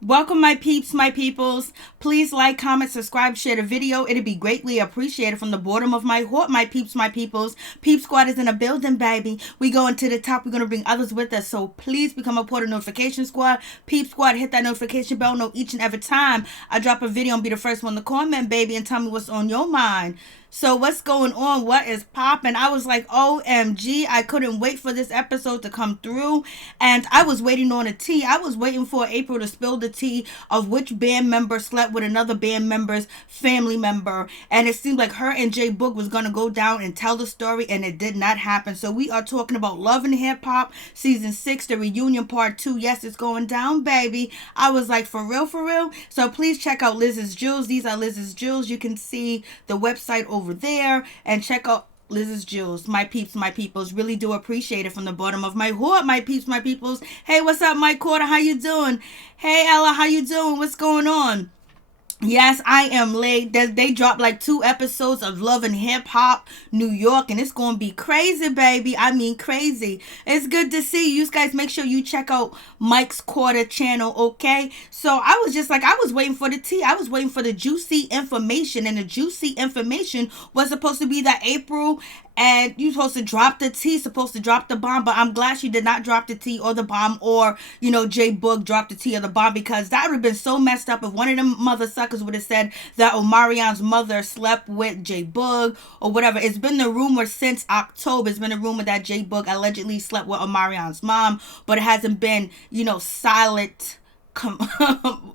Welcome, my peeps, my peoples. Please like, comment, subscribe, share the video. It'd be greatly appreciated from the bottom of my heart, my peeps, my peoples. Peep Squad is in a building, baby. We going to the top. We're going to bring others with us. So please become a part of Notification Squad. Peep Squad, hit that notification bell. Know each and every time I drop a video and be the first one to comment, baby, and tell me what's on your mind. So what's going on? What is popping? I was like, OMG, I couldn't wait for this episode to come through. And I was waiting on a tea. I was waiting for April to spill the tea of which band member slept with another band member's family member. And it seemed like her and J Book was going to go down and tell the story, and it did not happen. So we are talking about Love and Hip Hop Season 6, the reunion part 2. Yes, it's going down, baby. I was like, for real, for real? So please check out Liz's Jewels. These are Liz's Jewels. You can see the website over there and check out Liz's Jewels. My peeps, my peoples, really do appreciate it from the bottom of my heart, my peeps, my peoples. Hey, what's up, Mike Carter? How you doing? Hey, Ella, how you doing? What's going on? Yes, I am late. They dropped like 2 episodes of Love and Hip Hop New York, and it's going to be crazy, baby. I mean, crazy. It's good to see you guys. Make sure you check out Mike's Quarter channel, okay? So I was just like, I was waiting for the tea. I was waiting for the juicy information, and the juicy information was supposed to be that April and you supposed to drop the tea, supposed to drop the bomb, but I'm glad she did not drop the tea or the bomb, or, you know, J Boog dropped the tea or the bomb, because that would have been so messed up if one of them mother suckers would have said that Omarion's mother slept with J Boog or whatever. It's been the rumor since October. It's been a rumor that J Boog allegedly slept with Omarion's mom, but it hasn't been, you know, silent.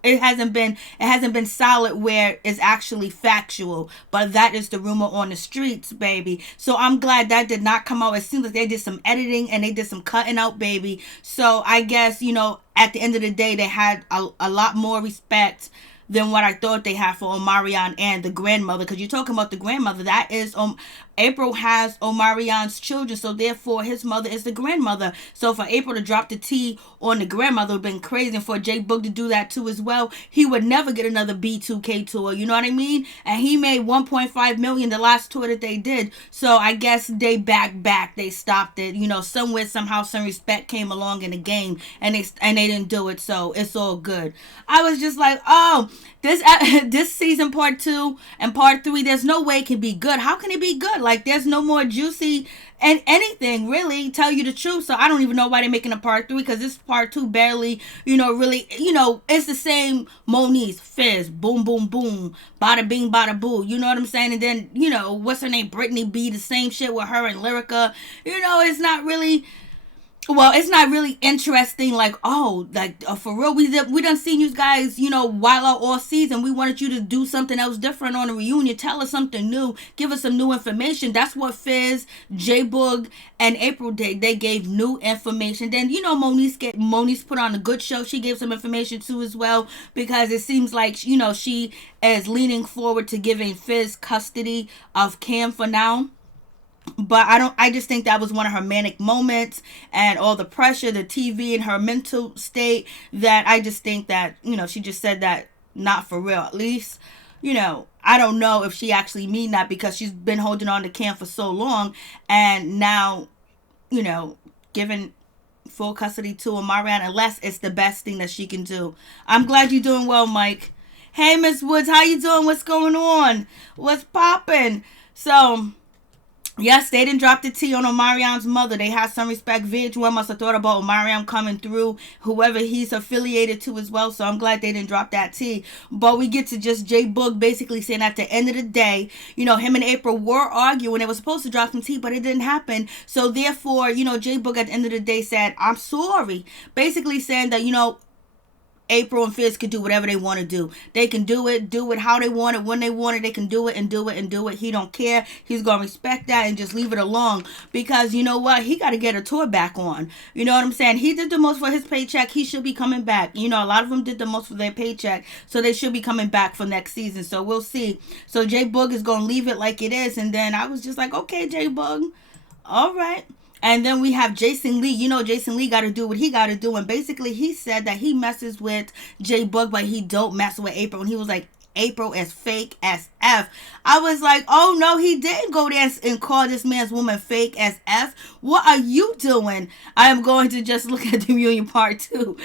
It hasn't been solid where it's actually factual, but that is the rumor on the streets, baby. So I'm glad that did not come out. It seems like they did some editing and they did some cutting out, baby. So I guess, you know, at the end of the day, they had a lot more respect than what I thought they had for Omarion and the grandmother. Because you're talking about the grandmother. That is, April has Omarion's children, so therefore his mother is the grandmother. So for April to drop the T on the grandmother would have been crazy. And for J Boog to do that too as well, he would never get another B2K tour, you know what I mean? And he made 1.5 million the last tour that they did. So I guess they they stopped it, you know, somewhere, somehow, some respect came along in the game, and they didn't do it. So it's all good. I was just like, oh, this season part 2 and part 3, there's no way it can be good. How can it be good? Like, there's no more juicy and anything, really, tell you the truth. So I don't even know why they're making a part 3, because this part 2 barely, you know, really, you know, it's the same Moniz, Fizz, boom, boom, boom, bada bing, bada boo, you know what I'm saying? And then, you know, what's her name, Brittany B, the same shit with her and Lyrica. You know, it's not really interesting. Like, oh, like, for real, we done seen you guys, you know, while out all season. We wanted you to do something else different on the reunion. Tell us something new. Give us some new information. That's what Fizz, J Boog, and April did. They gave new information. Then, you know, Moniz put on a good show. She gave some information too as well, because it seems like, you know, she is leaning forward to giving Fizz custody of Cam for now. But I just think that was one of her manic moments, and all the pressure, the TV, and her mental state, that I just think that, you know, she just said that not for real. At least, you know, I don't know if she actually mean that, because she's been holding on to Cam for so long, and now, you know, giving full custody to Omarion, unless it's the best thing that she can do. I'm glad you're doing well, Mike. Hey, Miss Woods, how you doing? What's going on? What's popping? So, yes, they didn't drop the T on Omarion's mother. They had some respect. VH1 must have thought about Omarion coming through, whoever he's affiliated to as well. So I'm glad they didn't drop that T. But we get to just J Boog basically saying at the end of the day, you know, him and April were arguing. They were supposed to drop some T, but it didn't happen. So therefore, you know, J Boog at the end of the day said, I'm sorry. Basically saying that, you know, April and Fizz can do whatever they want to do. They can do it how they want it, when they want it. They can do it and do it and do it. He don't care. He's going to respect that and just leave it alone, because you know what? He got to get a tour back on. You know what I'm saying? He did the most for his paycheck. He should be coming back. You know, a lot of them did the most for their paycheck, so they should be coming back for next season. So we'll see. So J Boog is going to leave it like it is. And then I was just like, okay, J Boog. All right. And then we have Jason Lee. You know, Jason Lee got to do what he got to do. And basically, he said that he messes with J Boog, but he don't mess with April. And he was like, April is fake as F. I was like, oh no, he didn't go there and call this man's woman fake as F. What are you doing? I am going to just look at the reunion part 2.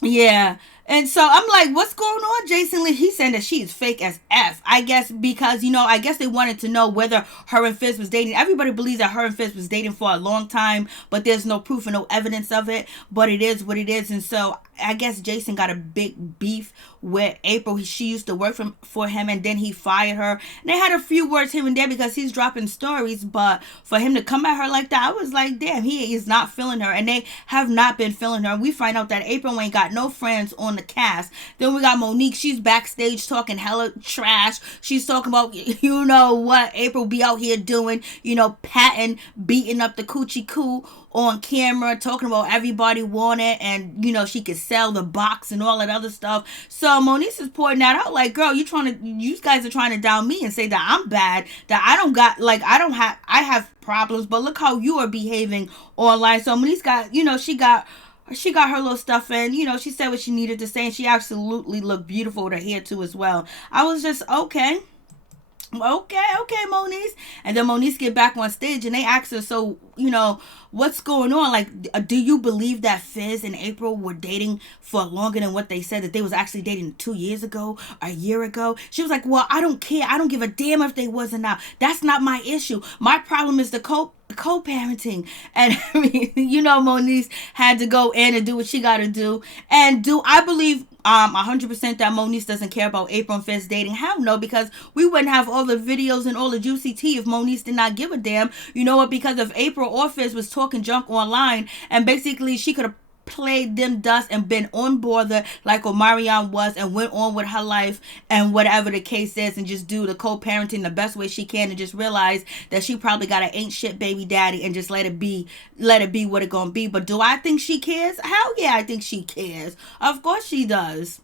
Yeah. And so I'm like, what's going on, Jason Lee? He's saying that she is fake as F. I guess because, I guess they wanted to know whether her and Fizz was dating. Everybody believes that her and Fizz was dating for a long time, but there's no proof and no evidence of it. But it is what it is. And so I guess Jason got a big beef with April. She used to work for him, and then he fired her. And they had a few words here and there because he's dropping stories. But for him to come at her like that, I was like, damn, he is not feeling her. And they have not been feeling her. We find out that April ain't got no friends on the cast. Then we got Monique. She's backstage talking hella trash. She's talking about, what April be out here doing, patting, beating up the coochie coo on camera, talking about everybody want it, and she could sell the box and all that other stuff. So Monique is pointing that out, like, girl, you guys are trying to down me and say that I'm bad, that I have problems, but look how you are behaving online. So Monique's got, she got her little stuff in, she said what she needed to say, and she absolutely looked beautiful with her hair too as well. I was just, okay, Monique. And then Monique get back on stage and they ask her, so, what's going on? Like, do you believe that Fizz and April were dating for longer than what they said, that they was actually dating 2 years ago, a year ago? She was like, well, I don't care. I don't give a damn if they was or not. That's not my issue. My problem is the co-parenting. And I mean, Monique had to go in and do what she got to do. And do I believe 100% that Monique doesn't care about April and Fizz dating? Hell no, because we wouldn't have all the videos and all the juicy tea if Monique did not give a damn. You know what? Because if April or Fizz was talking junk online, and basically she could have played them dust and been on board like Omarion was, and went on with her life and whatever the case is, and just do the co-parenting the best way she can, and just realize that she probably got an ain't shit baby daddy, and just let it be what it gonna be. But do I think she cares? Hell yeah, I think she cares. Of course she does.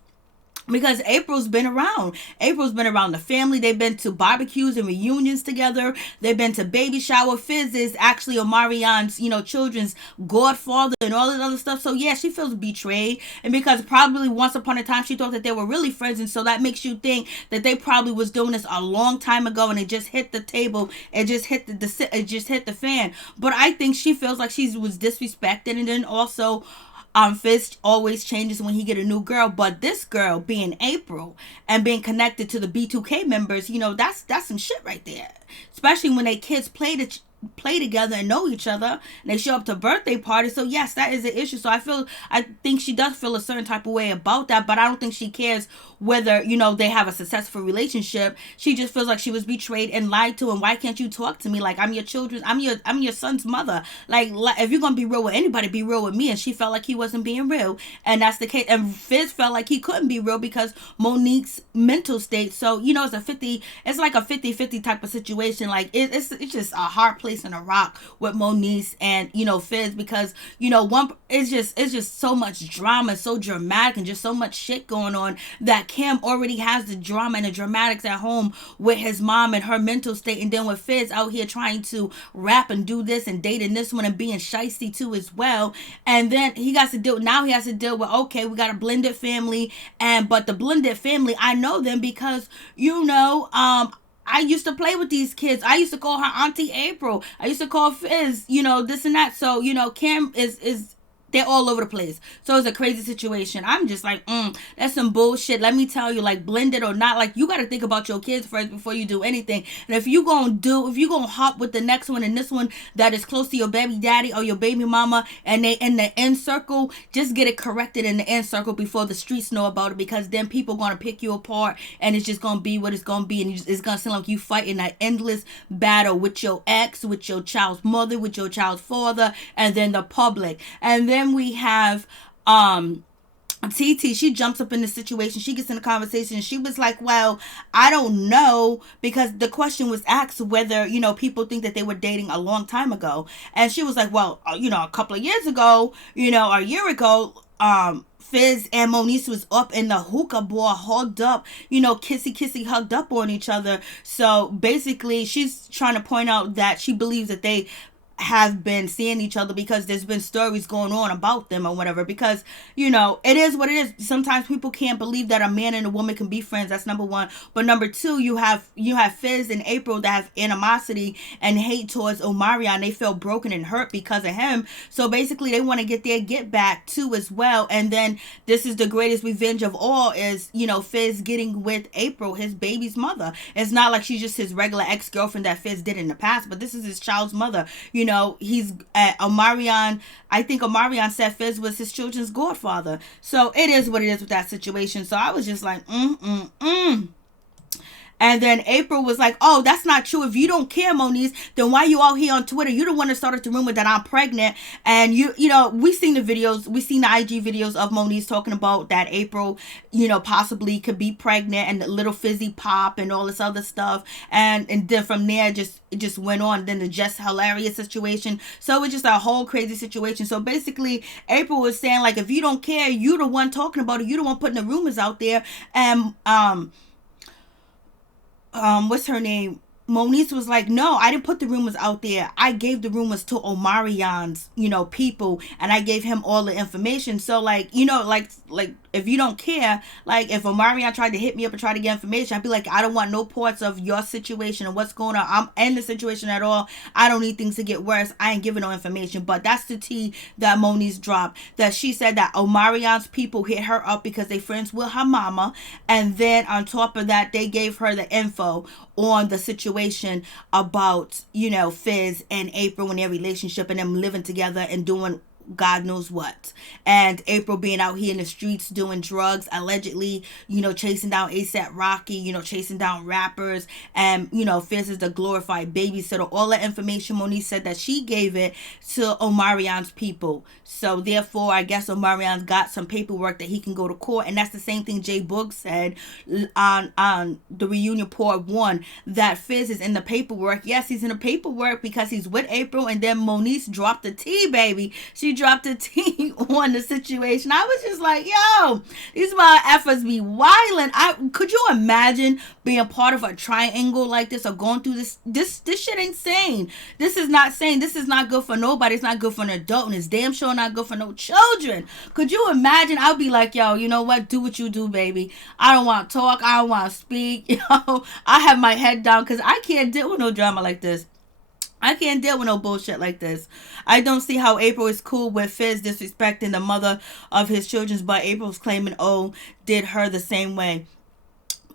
Because April's been around. April's been around the family. They've been to barbecues and reunions together. They've been to baby shower. Fizz is actually Omarion's, children's godfather and all that other stuff. So yeah, she feels betrayed. And because probably once upon a time she thought that they were really friends, and so that makes you think that they probably was doing this a long time ago, and it just hit the table. It just hit the fan. But I think she feels like she was disrespected, and then also Fizz always changes when he get a new girl, but this girl being April and being connected to the B2K members, that's some shit right there. Especially when they kids play together and know each other, and they show up to birthday parties. So yes, that is an issue. So I think she does feel a certain type of way about that, but I don't think she cares whether they have a successful relationship. She just feels like she was betrayed and lied to. And why can't you talk to me like I'm your son's mother? Like if you're gonna be real with anybody, be real with me. And she felt like he wasn't being real, and that's the case. And Fizz felt like he couldn't be real because Monique's mental state. So it's like a 50-50 type of situation. Like it's just a hard place in a rock with Monique and Fizz, because it's just so much drama, so dramatic, and just so much shit going on that Cam already has the drama and the dramatics at home with his mom and her mental state, and then with Fizz out here trying to rap and do this and dating this one and being shiesty too as well. And then he has to deal with, okay, we got a blended family, but the blended family, I know them because I used to play with these kids. I used to call her Auntie April. I used to call Fizz, this and that. So, Cam is they're all over the place. So it's a crazy situation. I'm just like, that's some bullshit. Let me tell you, like, blended or not, like, you got to think about your kids first before you do anything. And if you going to hop with the next one and this one that is close to your baby daddy or your baby mama, and they in the end circle, just get it corrected in the end circle before the streets know about it, because then people going to pick you apart, and it's just going to be what it's going to be. And it's going to sound like you fighting that endless battle with your ex, with your child's mother, with your child's father, and then the public. And then we have TT. She jumps up in the situation. She gets in the conversation. She was like, well, I don't know, because the question was asked whether, people think that they were dating a long time ago. And she was like, well, a couple of years ago, a year ago, Fizz and Monique was up in the hookah bar, hugged up, kissy hugged up on each other. So basically she's trying to point out that she believes that they have been seeing each other because there's been stories going on about them or whatever. Because, you know, it is what it is. Sometimes people can't believe that a man and a woman can be friends. That's number one. But number two, you have Fizz and April that have animosity and hate towards Omarion. They feel broken and hurt because of him. So basically they want to get their get back too as well. And then this is the greatest revenge of all is, you know, Fizz getting with April, his baby's mother. It's not like she's just his regular ex-girlfriend that Fizz did in the past, but this is his child's mother. You know, he's Omarion. I think Omarion said Fizz was his children's godfather. So it is what it is with that situation. So I was just like, And then April was like, oh, that's not true. If you don't care, Moniece, then why you out here on Twitter? You the one that started the rumor that I'm pregnant. And you know, we seen the videos, we seen the IG videos of Moniece talking about that April, you know, possibly could be pregnant and the little fizzy pop and all this other stuff. And then from there, it just went on. Then the Just Hilarious situation. So it was just a whole crazy situation. So basically, April was saying, like, if you don't care, you the one talking about it. You the one putting the rumors out there. And, what's her name? Moniece was like, no, I didn't put the rumors out there. I gave the rumors to Omarion's, you know, people, and I gave him all the information. So, like, you know, like if you don't care, like if Omarion tried to hit me up and try to get information, I'd be like, I don't want no parts of your situation and what's going on. I'm in the situation at all. I don't need things to get worse. I ain't giving no information. But that's the tea that Moniece dropped. That she said that Omarion's people hit her up because they friends with her mama. And then on top of that, they gave her the info on the situation about, you know, Fizz and April and their relationship and them living together and doing God knows what. And April being out here in the streets doing drugs, allegedly, you know, chasing down ASAP Rocky, you know, chasing down rappers. And, you know, Fizz is the glorified babysitter. All that information, Moniece said that she gave it to Omarion's people. So therefore, I guess Omarion's got some paperwork that he can go to court. And that's the same thing J Boog said on the reunion part 1, that Fizz is in the paperwork. Yes, he's in the paperwork because he's with April. And then Moniece dropped the tea, baby. She dropped a tea on the situation. I was just like, yo, these motherfuckers be wildin'. Could you imagine being part of a triangle like this or going through this shit ain't sane. This is not sane. This is not good for nobody. It's not good for an adult, and it's damn sure not good for no children. Could you imagine? I'll be like, yo, you know what? Do what you do, baby. I don't want to talk. I don't want to speak. You know, I have my head down because I can't deal with no drama like this. I can't deal with no bullshit like this. I don't see how April is cool with Fizz disrespecting the mother of his children, but April's claiming, oh, did her the same way.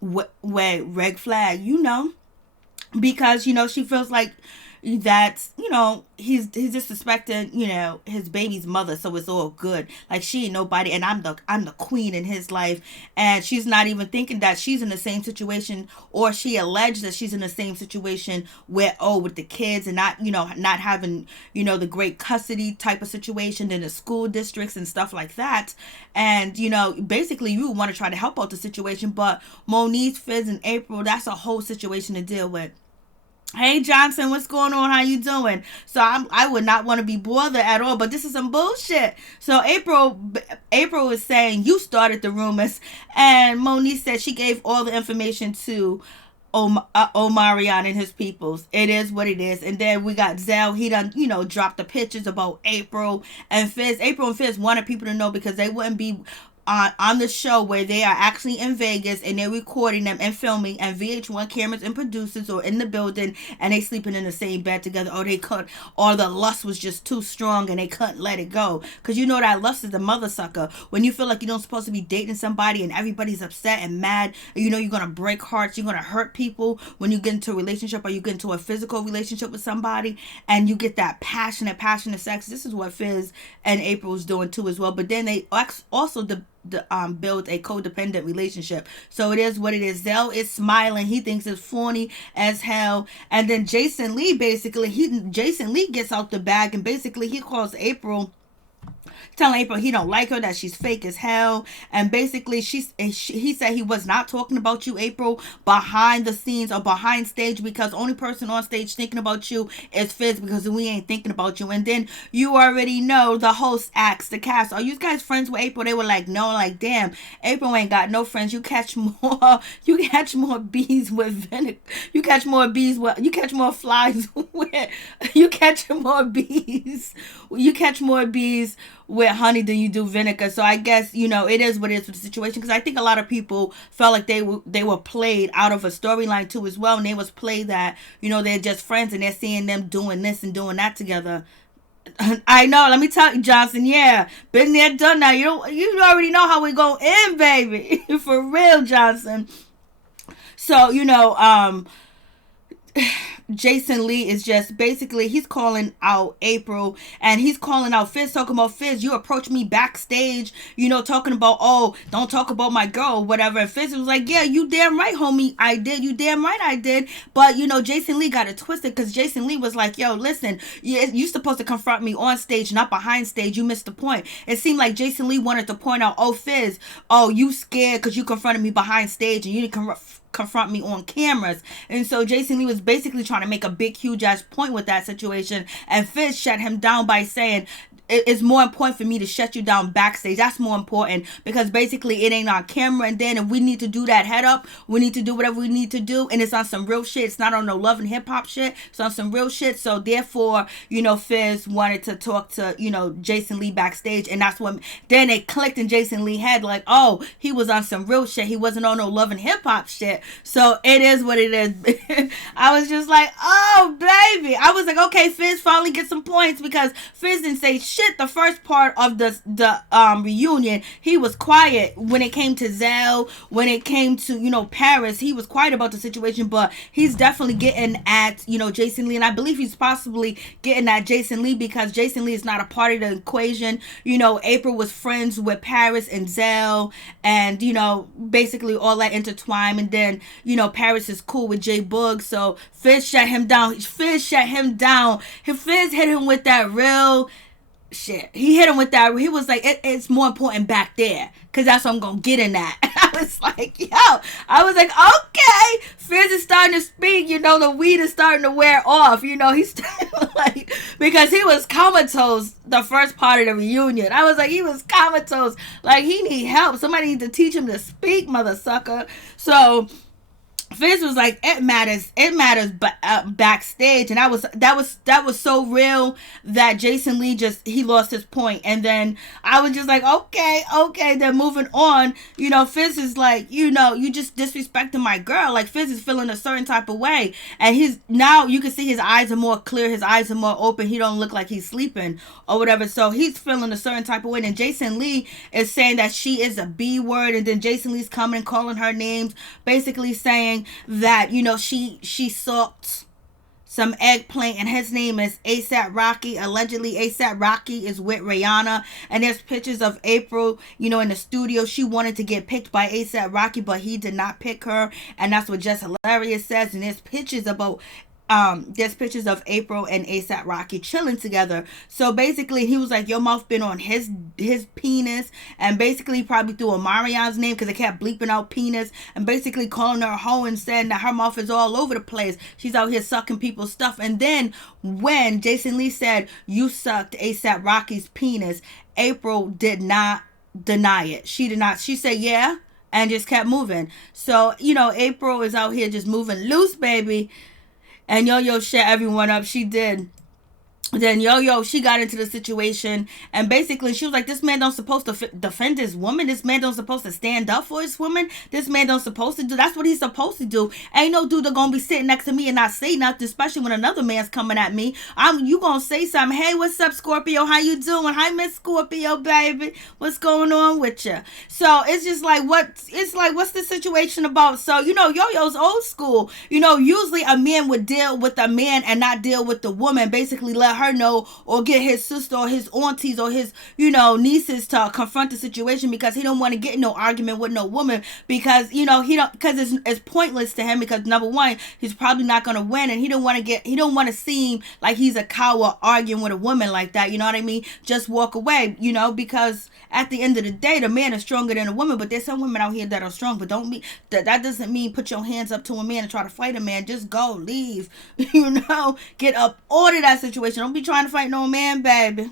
Red flag, you know. Because, you know, she feels like that, you know, he's disrespecting, you know, his baby's mother, so it's all good. Like, she ain't nobody, and I'm the queen in his life, and she's not even thinking that she's in the same situation, or she alleged that she's in the same situation with the kids, and not, you know, not having, you know, the great custody type of situation in the school districts and stuff like that. And, you know, basically you want to try to help out the situation, but Moniece, Fizz, and April, that's a whole situation to deal with. Hey Johnson, what's going on? How you doing? So I would not want to be bothered at all, but this is some bullshit. So April is saying you started the rumors, and Moniece said she gave all the information to Omarion and his peoples. It is what it is. And then we got Zell. He done, you know, dropped the pictures about April and Fizz. April and Fizz wanted people to know because they wouldn't be on the show where they are actually in Vegas and they're recording them and filming, and VH1 cameras and producers are in the building and they sleeping in the same bed together, or the lust was just too strong and they couldn't let it go. Because you know that lust is the mother sucker. When you feel like you don't supposed to be dating somebody and everybody's upset and mad, you know you're gonna break hearts, you're gonna hurt people when you get into a relationship, or you get into a physical relationship with somebody and you get that passionate sex. This is what Fizz and April is doing too as well. But then they also build a codependent relationship. So it is what it is. Zell is smiling. He thinks it's funny as hell. And then Jason Lee gets out the bag, and basically he calls April telling April he don't like her, that she's fake as hell. And basically he said he was not talking about you, April, behind the scenes or behind stage, because only person on stage thinking about you is Fizz, because we ain't thinking about you. And then you already know the host asked the cast, are you guys friends with April? They were like, no. Like, damn, April ain't got no friends. You catch more bees with vinegar. You catch more flies with, you catch more bees. You catch more bees with honey than you do vinegar. So I guess, it is what it is with the situation, because I think a lot of people felt like they were played out of a storyline too as well, and they was played that, they're just friends and they're seeing them doing this and doing that together. I know, let me tell you, Johnson, yeah, been there, done that. You already know how we go in, baby. For real, Johnson. So, Jason Lee is just basically, he's calling out April, and he's calling out Fizz, talking about, Fizz, you approached me backstage, talking about, oh, don't talk about my girl, whatever. And Fizz was like, yeah, you damn right, homie, I did. You damn right I did. But, Jason Lee got it twisted, because Jason Lee was like, yo, listen, you're supposed to confront me on stage, not behind stage. You missed the point. It seemed like Jason Lee wanted to point out, oh, Fizz, oh, you scared because you confronted me behind stage and you didn't confront me on cameras. And so Jason Lee was basically trying to make a big huge ass point with that situation, and Fizz shut him down by saying, it's more important for me to shut you down backstage. That's more important, because basically it ain't on camera, and then if we need to do that head up, we need to do whatever we need to do, and it's on some real shit. It's not on no love and hip hop shit. It's on some real shit. So therefore, Fizz wanted to talk to, Jason Lee backstage, and that's when then it clicked in Jason Lee's head, like, oh, he was on some real shit. He wasn't on no love and hip hop shit. So it is what it is. I was just like, oh, baby. I was like, okay, Fizz finally get some points, because Fizz didn't say shit the first part of the reunion. He was quiet when it came to Zell, when it came to Paris. He was quiet about the situation, but he's definitely getting at Jason Lee, and I believe he's possibly getting at Jason Lee, because Jason Lee is not a part of the equation. April was friends with Paris and Zell, and basically all that intertwined, and then Paris is cool with J Boog, so Fizz shut him down. Fizz hit him with that real shit. He hit him with that. He was like, it's more important back there, because that's what I'm gonna get in that. I was like, okay, Fizz is starting to speak. The weed is starting to wear off. He's like, because he was comatose the first part of the reunion. I was like, he was comatose. Like, he need help. Somebody need to teach him to speak, mother sucker. So Fizz was like, it matters backstage, and that was so real that Jason Lee he lost his point. And then I was just like, okay, then moving on. Fizz is like, you just disrespecting my girl. Like, Fizz is feeling a certain type of way, and now you can see his eyes are more clear, his eyes are more open. He don't look like he's sleeping or whatever. So he's feeling a certain type of way, and Jason Lee is saying that she is a B word, and then Jason Lee's coming and calling her names, basically saying that she sucked some eggplant, and his name is ASAP Rocky. Allegedly ASAP Rocky is with Rihanna, and there's pictures of April in the studio. She wanted to get picked by ASAP Rocky, but he did not pick her, and that's what Just Hilarious says. And there's pictures of April and ASAP Rocky chilling together. So basically he was like, your mouth been on his penis, and basically probably threw a Marion's name, because it kept bleeping out penis, and basically calling her a hoe and saying that her mouth is all over the place. She's out here sucking people's stuff. And then when Jason Lee said, you sucked ASAP Rocky's penis, April did not deny it. She did not. She said, yeah, and just kept moving. So, April is out here just moving loose, baby. And YoYo shut everyone up. She did. Then YoYo, she got into the situation, and basically she was like, this man don't supposed to defend his woman. This man don't supposed to stand up for his woman. This man don't supposed to do. That's what he's supposed to do. Ain't no dude that gonna be sitting next to me and not say nothing, especially when another man's coming at me. You gonna say something. Hey, what's up, Scorpio? How you doing? Hi, Miss Scorpio, baby. What's going on with you? So it's just like, what's the situation about? So, YoYo's old school. Usually a man would deal with a man and not deal with the woman. Basically let let her know, or get his sister or his aunties or his, nieces to confront the situation, because he don't want to get in no argument with no woman, because, he don't, because it's pointless to him, because number one, he's probably not going to win, and he don't want to seem like he's a coward arguing with a woman like that, you know what I mean? Just walk away, because at the end of the day, the man is stronger than a woman, but there's some women out here that are strong, but don't mean that doesn't mean put your hands up to a man and try to fight a man. Just go, leave, get up out of that situation. Don't be trying to fight no man, baby.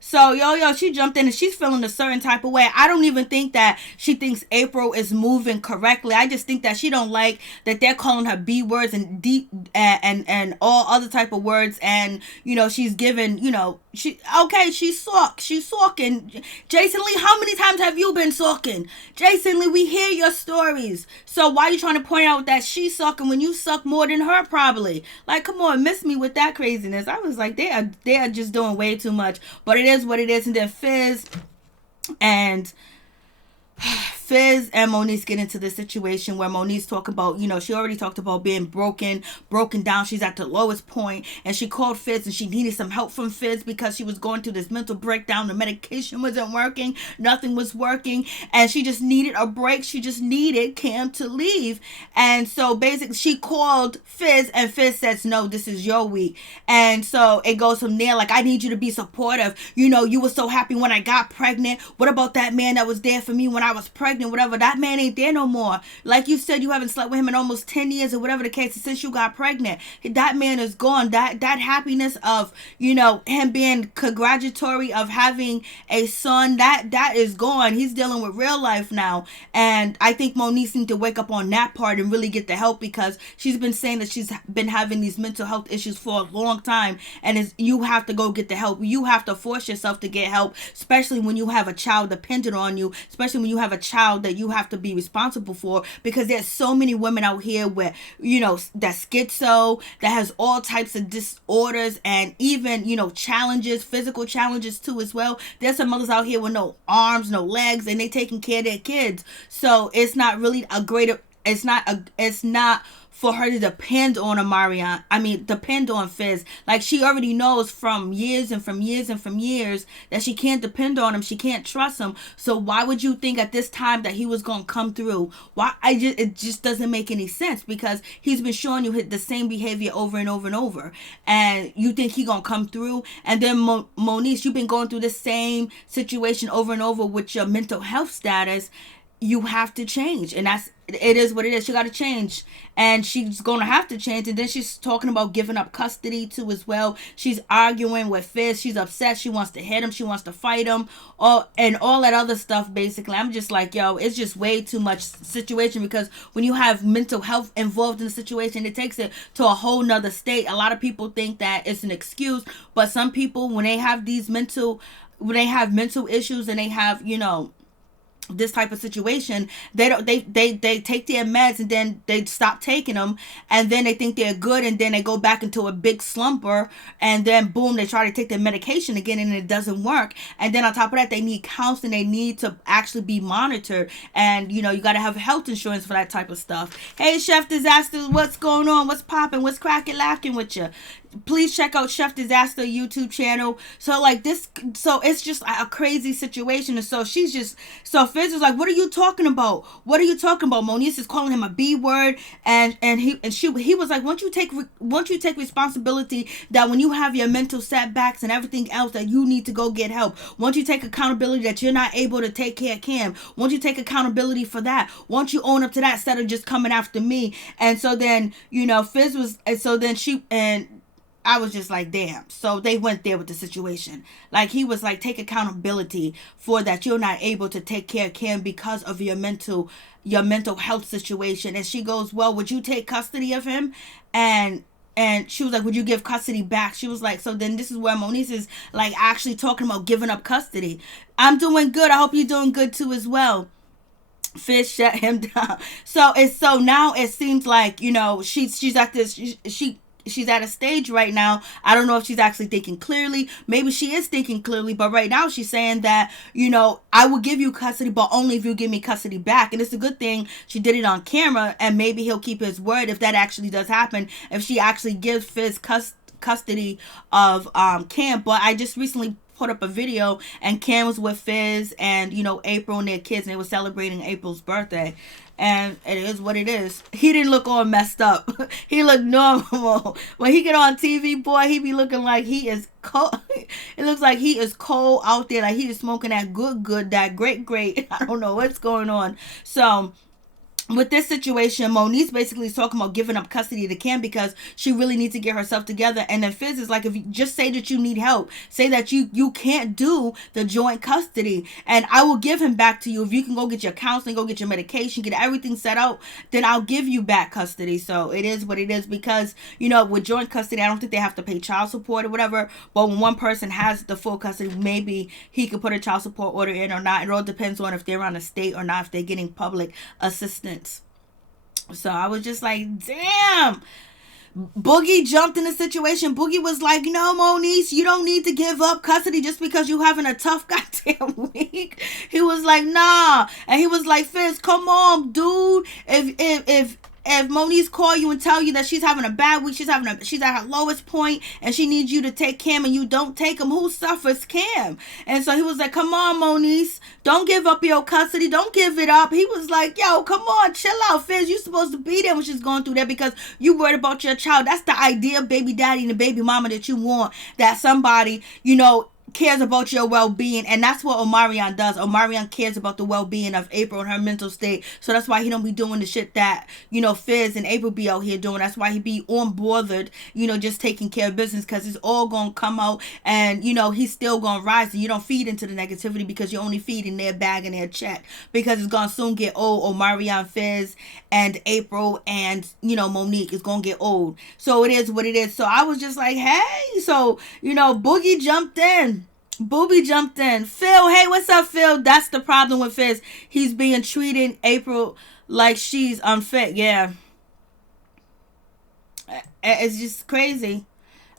So YoYo, she jumped in and she's feeling a certain type of way. I don't even think that she thinks April is moving correctly. I just think that she don't like that they're calling her B words and deep and all other type of words, and she's given she's sulking. Jason Lee, how many times have you been sulking? Jason Lee, we hear your stories. So why are you trying to point out that she's sucking when you suck more than her probably? Like, come on, miss me with that craziness. I was like, they are just doing way too much. But it is what it is. And then Fizz and Moniece get into this situation where Moniece talk about, she already talked about being broken down. She's at the lowest point, and she called Fizz and she needed some help from Fizz because she was going through this mental breakdown. The medication wasn't working. Nothing was working, and she just needed a break. She just needed Cam to leave. And so basically she called Fizz, and Fizz says, no, this is your week. And so it goes from there, like, I need you to be supportive. You were so happy when I got pregnant. What about that man that was there for me when I was pregnant? Whatever, that man ain't there no more. Like you said, you haven't slept with him in almost 10 years or whatever the case is, since you got pregnant. That man is gone. That happiness of him being congratulatory of having a son, that is gone. He's dealing with real life now. And I think Moniece needs to wake up on that part and really get the help, because she's been saying that she's been having these mental health issues for a long time, and you have to go get the help. You have to force yourself to get help, especially when you have a child dependent on you, especially when you have a child that you have to be responsible for, because there's so many women out here where that schizo, that has all types of disorders, and even challenges, physical challenges too as well. There's some mothers out here with no arms, no legs, and they taking care of their kids. So it's not really it's not for her to depend on depend on Fizz. Like, she already knows from years that she can't depend on him. She can't trust him. So why would you think at this time that he was going to come through? It just doesn't make any sense, because he's been showing you the same behavior over and over and over. And you think he going to come through? And then Moniece, you've been going through the same situation over and over with your mental health status. You have to change, and it is what it is. She got to change, and she's going to have to change. And then she's talking about giving up custody too as well. She's arguing with Fizz. She's upset. She wants to hit him. She wants to fight him, and all that other stuff. Basically, I'm just like, yo, it's just way too much situation, because when you have mental health involved in the situation, it takes it to a whole nother state. A lot of people think that it's an excuse, but some people, when they have mental issues, and they have this type of situation, they take their meds, and then they stop taking them, and then they think they're good, and then they go back into a big slumper, and then boom, they try to take their medication again, and it doesn't work. And then on top of that, they need counseling. They need to actually be monitored, and you got to have health insurance for that type of stuff. Hey, Chef Disaster, what's going on? What's popping? What's cracking, lacking with you? Please check out Chef Disaster YouTube channel. So it's just a crazy situation. And so Fizz is like, what are you talking about? What are you talking about? Moniece is calling him a B word, and he was like, once you take responsibility that when you have your mental setbacks and everything else, that you need to go get help. Once you take accountability that you're not able to take care of Cam, once you take accountability for that, once you own up to that, instead of just coming after me. And so then Fizz was, and so then I was just like, damn. So they went there with the situation. Like, he was like, take accountability for that. You're not able to take care of Cam because of your mental health situation. And she goes, well, would you take custody of him? And she was like, would you give custody back? She was like, so then this is where Moniece is like actually talking about giving up custody. I'm doing good. I hope you're doing good too as well. Fizz shut him down. So now it seems like, she's at this, she's at a stage right now. I don't know if she's actually thinking clearly. Maybe she is thinking clearly, but right now she's saying that, I will give you custody, but only if you give me custody back. And it's a good thing she did it on camera, and maybe he'll keep his word if that actually does happen. If she actually gives Fizz custody of Cam. But I just recently put up a video, and Cam was with Fizz and, you know, April and their kids, and they were celebrating April's birthday. And it is what it is. He didn't look all messed up. He looked normal. When he get on TV, boy, he be looking like he is cold. It looks like he is cold out there. Like he is smoking that good, that great. I don't know what's going on. So with this situation, Monique's basically talking about giving up custody to Cam because she really needs to get herself together. And then Fizz is like, if you just say that you need help, say that you can't do the joint custody, and I will give him back to you. If you can go get your counseling, go get your medication, get everything set out, then I'll give you back custody. So it is what it is, because, you know, with joint custody, I don't think they have to pay child support or whatever. But when one person has the full custody, maybe he could put a child support order in or not. It all depends on if they're on a state or not, if they're getting public assistance. So I was just like, damn. Boogie jumped in the situation. Boogie was like, no, Monique, you don't need to give up custody just because you having a tough goddamn week. He was like, nah. And he was like, Fizz, come on, dude. If Monique call you and tell you that she's having a bad week, she's at her lowest point, and she needs you to take Cam, and you don't take him, who suffers? Cam. And so he was like, come on, Monique, don't give up your custody, don't give it up. He was like, yo, come on, chill out, Fizz, you supposed to be there when she's going through that because you worried about your child. That's the idea of baby daddy and the baby mama that you want, that somebody, you know, cares about your well-being. And that's what Omarion does. Omarion cares about the well-being of April and her mental state. So that's why he don't be doing the shit that, you know, Fizz and April be out here doing. That's why he be unbothered, you know, just taking care of business, because it's all gonna come out, and, you know, he's still gonna rise. And you don't feed into the negativity because you're only feeding their bag and their check, because it's gonna soon get old. Omarion, Fizz, and April, and, you know, Monique is gonna get old. So it is what it is. So I was just like, hey, so, you know, Boogie jumped in. Booby jumped in. Phil, hey, what's up, Phil? That's the problem with Fizz. He's being treating April like she's unfit. Yeah. It's just crazy.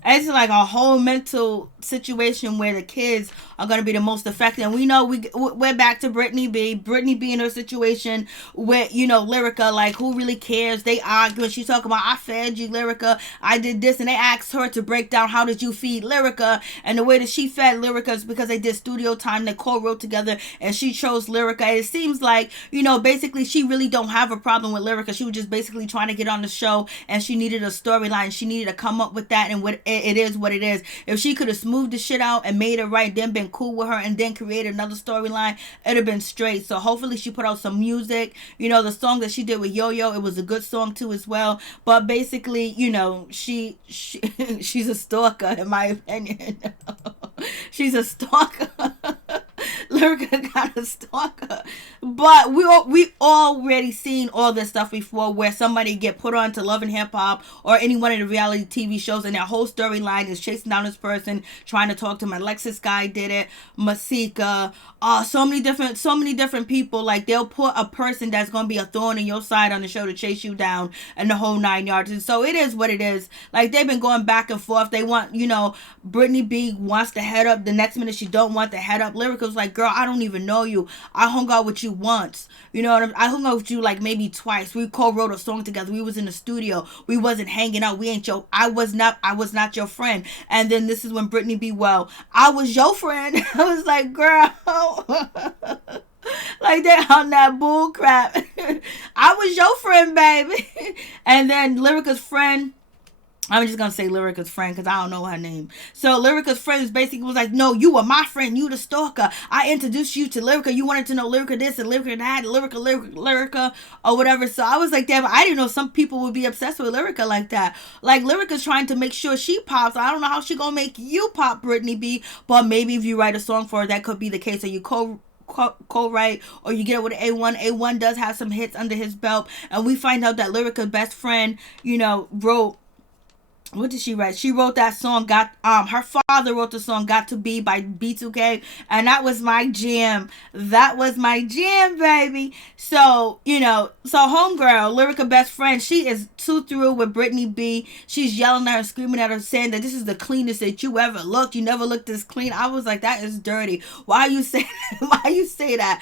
It's like a whole mental situation where the kids are going to be the most affected. And we know we're back to Brittany B. Brittany B in her situation with, you know, Lyrica. Like, who really cares? They argue, and she's talking about, I fed you, Lyrica. I did this. And they asked her to break down, how did you feed Lyrica? And the way that she fed Lyrica is because they did studio time. They co-wrote together, and she chose Lyrica. It seems like, you know, basically she really don't have a problem with Lyrica. She was just basically trying to get on the show, and she needed a storyline. She needed to come up with that, and what it is what it is. If she could have smoothed the shit out and made it right, then been cool with her, and then created another storyline, it'd have been straight. So hopefully she put out some music. You know, the song that she did with YoYo, it was a good song too as well. But basically, you know, she's a stalker, in my opinion. She's a stalker. Lyrica got a stalker. But we already seen all this stuff before, where somebody get put on to Love and Hip Hop or any one of the reality TV shows, and their whole storyline is chasing down this person, trying to talk to him. Alexis Guy did it, Masika, so many different people. Like, they'll put a person that's gonna be a thorn in your side on the show to chase you down, and the whole 9 yards. And so it is what it is. Like, they've been going back and forth. They want, you know, Brittany B wants to head up, the next minute she don't want to head up. Lyrica's like, girl, I don't even know you. I hung out with you once. You know what I mean? I hung out with you like maybe twice. We co-wrote a song together. We was in the studio. We wasn't hanging out. I was not your friend. And then this is when Brittany B, well, I was your friend. I was like, girl. Like, they're on that bull crap. I was your friend, baby. And then Lyrica's friend, I'm just going to say Lyrica's friend because I don't know her name. So Lyrica's friend is basically was like, no, you were my friend. You the stalker. I introduced you to Lyrica. You wanted to know Lyrica this and Lyrica that, Lyrica or whatever. So I was like, damn, I didn't know some people would be obsessed with Lyrica like that. Like, Lyrica's trying to make sure she pops. I don't know how she going to make you pop, Brittany B. But maybe if you write a song for her, that could be the case. Or you co-write, or you get it with A1. A1 does have some hits under his belt. And we find out that Lyrica's best friend, you know, wrote, what did she write? She wrote that song, her father wrote the song Got to Be by B2K, and that was my jam. That was my jam, baby. So, you know, homegirl, Lyrica best friend, she is too through with Brittany B. She's yelling at her, screaming at her, saying that this is the cleanest that you ever looked. You never looked this clean. I was like, that is dirty. Why you say that?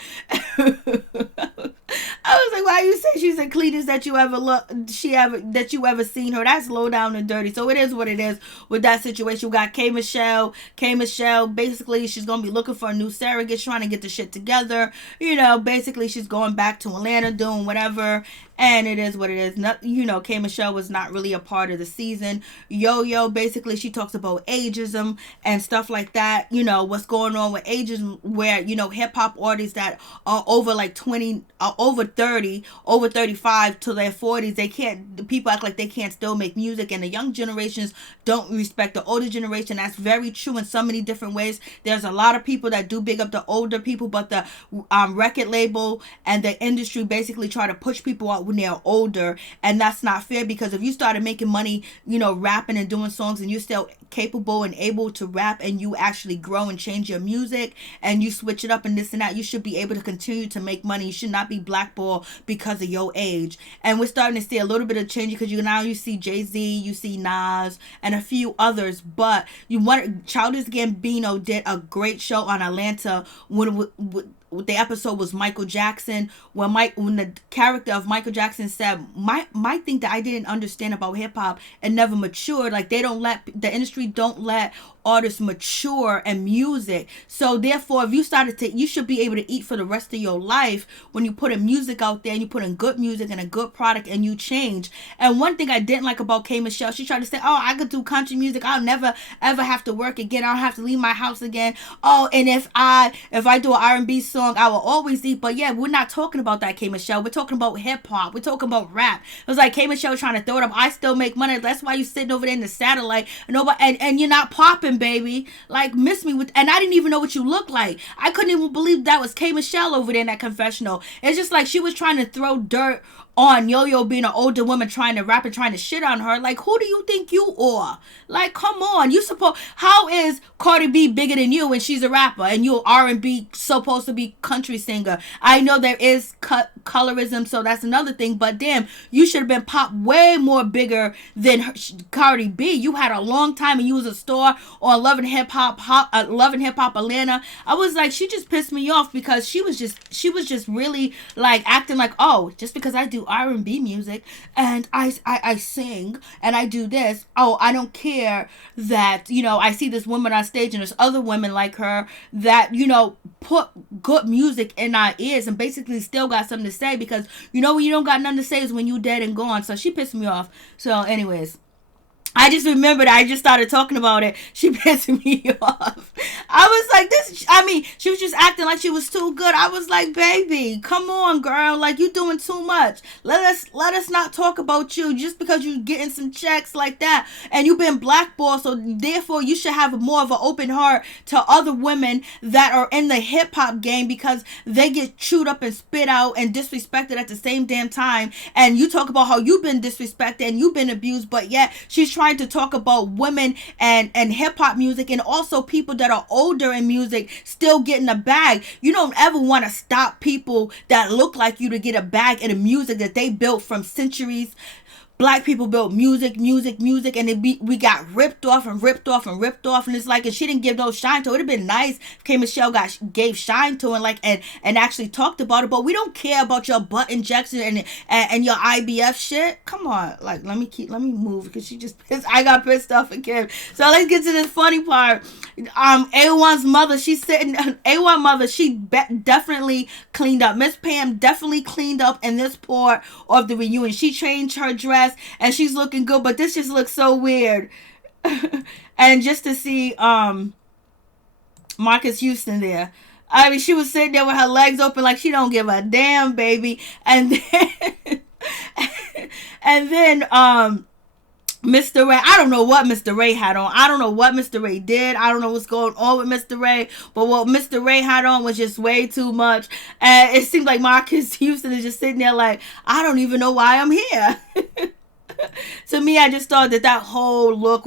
I was like, why you say she's the cleanest that you ever that you ever seen her? That's low down and dirty. So it is what it is with that situation. We got K Michelle. K Michelle, basically, she's gonna be looking for a new surrogate, trying to get the shit together. You know, basically, she's going back to Atlanta, doing whatever. And it is what it is. Not, you know, K Michelle was not really a part of the season. YoYo, basically, she talks about ageism and stuff like that. You know, what's going on with ageism, where, you know, hip hop artists that are over like 20, over 30, over 35 to their 40s, they can't, the people act like they can't still make music, and the young generations don't respect the older generation. That's very true in so many different ways. There's a lot of people that do big up the older people, but the record label and the industry basically try to push people out when they're older, and that's not fair, because if you started making money, you know, rapping and doing songs, and you're still capable and able to rap, and you actually grow and change your music and you switch it up and this and that, you should be able to continue to make money. You should not be blackballed because of your age. And we're starting to see a little bit of change, because you see Jay-Z, you see Nas, and a few others. But Childish Gambino did a great show on Atlanta when the episode was Michael Jackson, when the character of Michael Jackson said, my thing that I didn't understand about hip hop and never matured, like the industry don't let artists mature and music. So therefore, if you should be able to eat for the rest of your life when you put in music out there, and you put in good music and a good product, and you change. And one thing I didn't like about K Michelle, she tried to say, oh, I could do country music, I'll never ever have to work again, I don't have to leave my house again. Oh, and if I do an R&B song, I will always eat. But yeah, we're not talking about that, K Michelle. We're talking about hip hop. We're talking about rap. It was like K Michelle trying to throw it up. I still make money. That's why you sitting over there in the satellite and you're not popping, baby. Like, miss me with, and I didn't even know what you looked like. I couldn't even believe that was K Michelle over there in that confessional. It's just like she was trying to throw dirt on YoYo being an older woman trying to rap and trying to shit on her. Like, who do you think you are? Like, come on. How is Cardi B bigger than you and she's a rapper, and you're R&B supposed to be country singer? I know there is colorism, so that's another thing, but damn, you should have been popped way more bigger than Cardi B. You had a long time, and you was a star on Love and Hip Hop Atlanta. I was like, she just pissed me off, because she was just really like acting like, oh, just because I do R&B music and I sing and I do this, oh, I don't care that, you know, I see this woman on stage and there's other women like her that, you know, put good music in our ears and basically still got something to say, because you know when you don't got nothing to say is when you dead and gone. So she pissed me off. So anyways, I just remembered, I just started talking about it. She pissed me off. I was like, she was just acting like she was too good. I was like, baby, come on, girl. Like, you doing too much. Let us not talk about you just because you getting some checks like that. And you've been blackballed, so therefore you should have more of an open heart to other women that are in the hip hop game, because they get chewed up and spit out and disrespected at the same damn time. And you talk about how you've been disrespected and you've been abused, but yet she's trying to talk about women and hip hop music, and also people that are older in music still getting a bag. You don't ever want to stop people that look like you to get a bag in the music that they built from centuries. Black people built music, and we got ripped off, and it's like, if she didn't give those shine to it, would have been nice if K Michelle gave shine to it, and actually talked about it. But we don't care about your butt injection and your IBF shit. Come on, like, let me move, because I got pissed off again. So let's get to this funny part. A1's mother, A1 mother, she definitely cleaned up. Miss Pam definitely cleaned up in this part of the reunion. She changed her dress, and she's looking good, but this just looks so weird. And just to see Marcus Houston there, I mean, she was sitting there with her legs open like she don't give a damn, baby. And then Mr. Ray, I don't know what Mr. Ray had on. I don't know what Mr. Ray did. I don't know what's going on with Mr. Ray. But what Mr. Ray had on was just way too much. And it seemed like Marcus Houston is just sitting there like, I don't even know why I'm here. To me, I just thought that whole look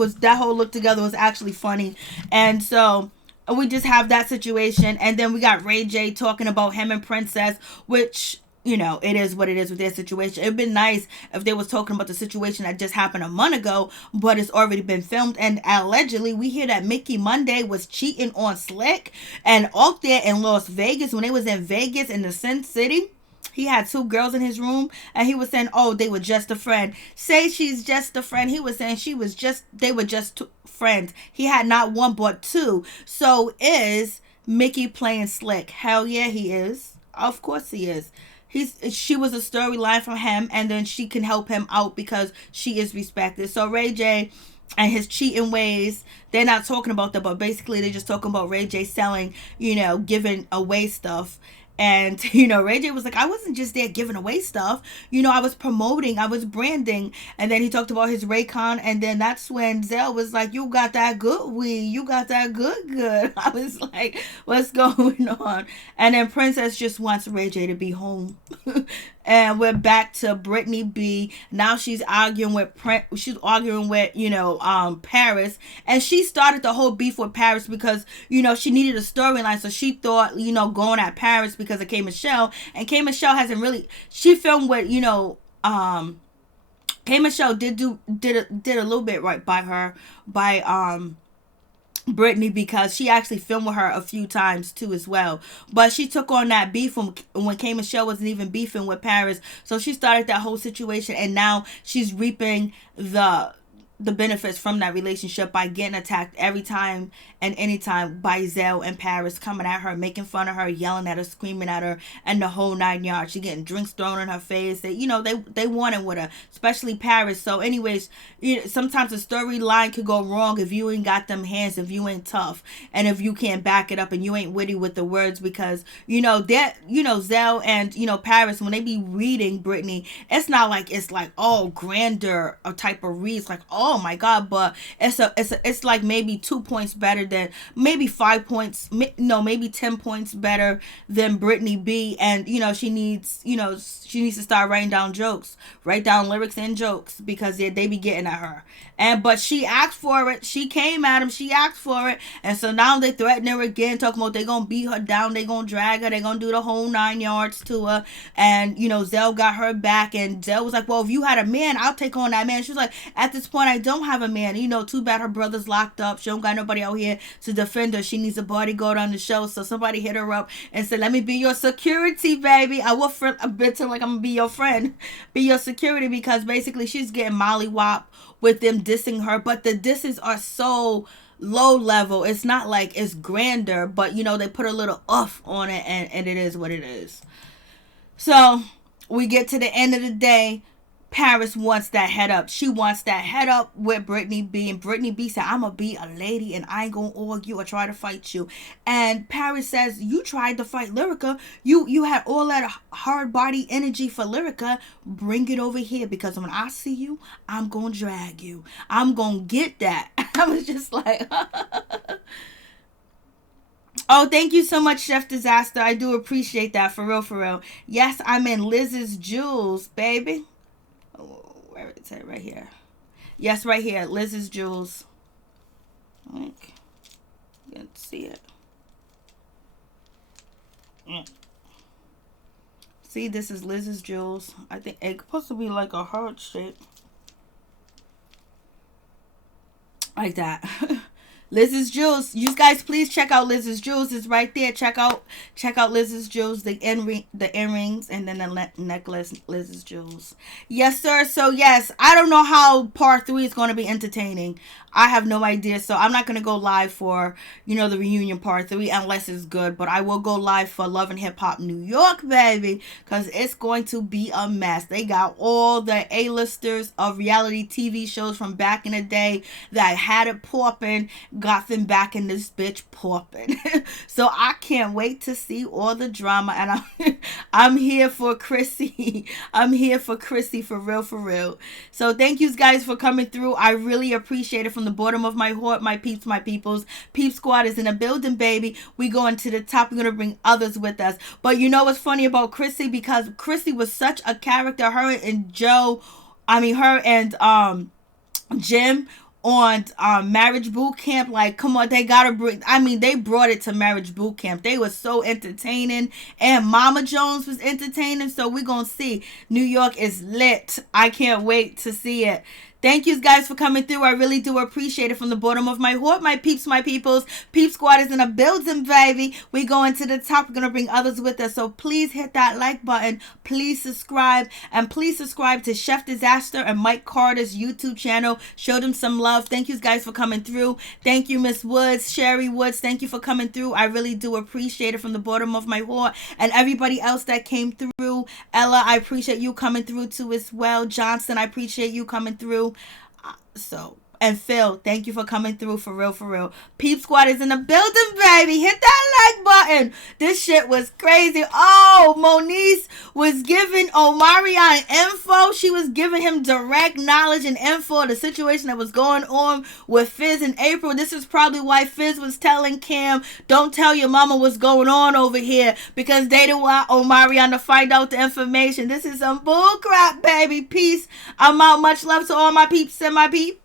together was actually funny. And so we just have that situation. And then we got Ray J talking about him and Princess, which, you know, it is what it is with their situation. It'd been nice if they was talking about the situation that just happened a month ago, but it's already been filmed. And allegedly, we hear that Mickey Monday was cheating on Slick, and out there in Las Vegas, when they was in Vegas in the Sin City, he had two girls in his room, and he was saying, oh, they were just a friend. Say she's just a friend. He was saying they were just friends. He had not one but two. So is Mickey playing slick? Hell yeah, he is. Of course he is. She was a storyline from him, and then she can help him out because she is respected. So Ray J and his cheating ways, they're not talking about that, but basically they're just talking about Ray J selling, giving away stuff. And, Ray J was like, I wasn't just there giving away stuff. I was promoting, I was branding. And then he talked about his Raycon. And then that's when Zell was like, you got that good weed. You got that good. I was like, what's going on? And then Princess just wants Ray J to be home. And we're back to Brittany B. Now she's arguing with Paris, and she started the whole beef with Paris because she needed a storyline. So she thought going at Paris because of K Michelle, and K Michelle hasn't really. She filmed with K Michelle did a little bit right by her Brittany, because she actually filmed with her a few times too as well, but she took on that beef when K Michelle wasn't even beefing with Paris. So she started that whole situation, and now she's reaping the benefits from that relationship by getting attacked every time and anytime by Zell and Paris, coming at her, making fun of her, yelling at her, screaming at her, and the whole 9 yards. She getting drinks thrown in her face. They wanted with her, especially Paris. So anyways, sometimes a storyline could go wrong if you ain't got them hands, if you ain't tough, and if you can't back it up, and you ain't witty with the words, because Zell and Paris, when they be reading Brittany, it's not like it's like grander a type of reads, like oh my god, but it's like maybe 2 points better than, maybe 5 points, maybe 10 points better than Brittany B. And she needs to start writing down jokes, write down lyrics and jokes, because they be getting at her. But she asked for it. She came at him. She asked for it. And so now they threaten her again, talking about they gonna beat her down, they gonna drag her, they gonna do the whole 9 yards to her. And Zell got her back, and Zell was like, well, if you had a man, I'll take on that man. She was like, at this point, I don't have a man. Too bad her brother's locked up. She don't got nobody out here to defend her. She needs a bodyguard on the show. So somebody hit her up and said, let me be your security, baby. I will a bit like I'm gonna be your friend, be your security, because basically she's getting mollywop with them dissing her. But the disses are so low level. It's not like it's grander, but they put a little uff on it, and it is what it is. So we get to the end of the day. Paris wants that head up. She wants that head up with Brittany B. And Brittany B said, I'm going to be a lady and I ain't going to argue or try to fight you. And Paris says, you tried to fight Lyrica. You had all that hard body energy for Lyrica. Bring it over here, because when I see you, I'm going to drag you. I'm going to get that. I was just like, oh, thank you so much, Chef Disaster. I do appreciate that. For real, for real. Yes, I'm in Liz's Jewels, baby. Where is it? Right here. Yes, right here. Liz's Jewels. You can see it. See, this is Liz's Jewels. I think it's supposed to be like a heart shape. Like that. Liz's Jewels. You guys, please check out Liz's Jewels. It's right there. Check out Liz's Jewels. The earrings, and then the necklace. Liz's Jewels. Yes, sir. So yes, I don't know how part 3 is going to be entertaining. I have no idea. So I'm not going to go live for, the reunion part 3 unless it's good. But I will go live for Love and Hip Hop New York, baby, because it's going to be a mess. They got all the A-listers of reality TV shows from back in the day that had it popping, got them back in this bitch popping. So I can't wait to see all the drama, and I'm here for Chrissy. I'm here for Chrissy, for real, for real. So thank you guys for coming through. I really appreciate it from the bottom of my heart, my peeps, my peoples. Peep Squad is in a building, baby. We going to the top. We're going to bring others with us. But you know what's funny about Chrissy? Because Chrissy was such a character. Her and Jim on Marriage Boot Camp. Like, come on, they gotta bring, they brought it to Marriage Boot Camp. They were so entertaining, and Mama Jones was entertaining. So we're gonna see. New York is lit. I can't wait to see it. Thank you guys for coming through. I really do appreciate it from the bottom of my heart. My peeps, my peoples. Peep Squad is in a building, baby. We going to the top. We're going to bring others with us. So please hit that like button. Please subscribe. And please subscribe to Chef Disaster and Mike Carter's YouTube channel. Show them some love. Thank you guys for coming through. Thank you, Miss Woods, Sherry Woods. Thank you for coming through. I really do appreciate it from the bottom of my heart. And everybody else that came through. Ella, I appreciate you coming through too as well. Johnson, I appreciate you coming through. And Phil, thank you for coming through, for real, for real. Peep Squad is in the building, baby. Hit that like button. This shit was crazy. Oh, Moniece was giving Omarion info. She was giving him direct knowledge and info of the situation that was going on with Fizz in April. This is probably why Fizz was telling Cam, don't tell your mama what's going on over here, because they didn't want Omarion to find out the information. This is some bull crap, baby. Peace. I'm out. Much love to all my peeps and my people.